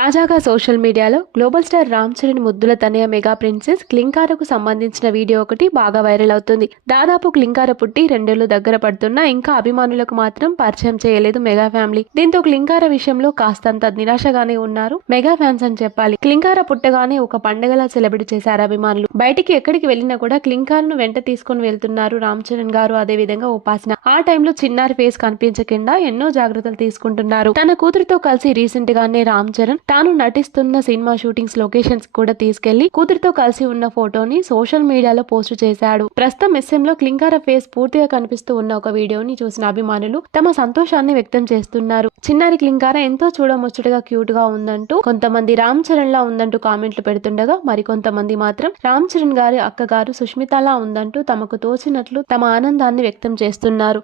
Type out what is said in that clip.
తాజాగా సోషల్ మీడియాలో global star Ram Charan ముద్దుల తనయ మెగా ప్రిన్సెస్ క్లింకారకు సంబంధించిన వీడియో ఒకటి బాగా వైరల్ అవుతుంది. దాదాపు క్లింకార పుట్టి రెండేళ్ళు దగ్గర పడుతున్నా ఇంకా అభిమానులకు మాత్రం పరిచయం చేయలేదు మెగా ఫ్యామిలీ. దీంతో క్లింకార విషయంలో కాస్తంత నిరాశగానే ఉన్నారు మెగా ఫ్యాన్స్ అని చెప్పాలి. క్లింకార పుట్టగానే ఒక పండగలా సెలబ్రేట్ చేశారు అభిమానులు. బయటికి ఎక్కడికి వెళ్ళినా కూడా క్లింకార్ను వెంట తీసుకుని వెళ్తున్నారు రామ్ చరణ్ గారు. అదే విధంగా ఉపాసన. ఆ టైంలో చిన్నారి ఫేస్ కనిపించకుండా ఎన్నో జాగ్రత్తలు తీసుకుంటున్నారు. తన కూతురితో కలిసి రీసెంట్ గానే రామ్ చరణ్ తాను నటిస్తున్న సినిమా షూటింగ్స్ లొకేషన్స్ కూడా తీసుకెళ్ళి కూతురితో కలిసి ఉన్న ఫోటోని సోషల్ మీడియాలో పోస్ట్ చేశాడు. ప్రస్తుతం ఎస్ఎం లో క్లింకార ఫేస్ పూర్తిగా కనిపిస్తూ ఉన్న ఒక వీడియోని చూసిన అభిమానులు తమ సంతోషాన్ని వ్యక్తం చేస్తున్నారు. చిన్నారి క్లింకార ఎంతో చూడముచ్చటగా క్యూట్గా ఉందంటూ కొంతమంది రామ్ చరణ్ లా ఉందంటూ కామెంట్లు పెడుతుండగా మరికొంతమంది మాత్రం రామ్ చరణ్ గారి అక్కగారు సుష్మితలా ఉందంటూ తమకు తోచినట్లు తమ ఆనందాన్ని వ్యక్తం చేస్తున్నారు.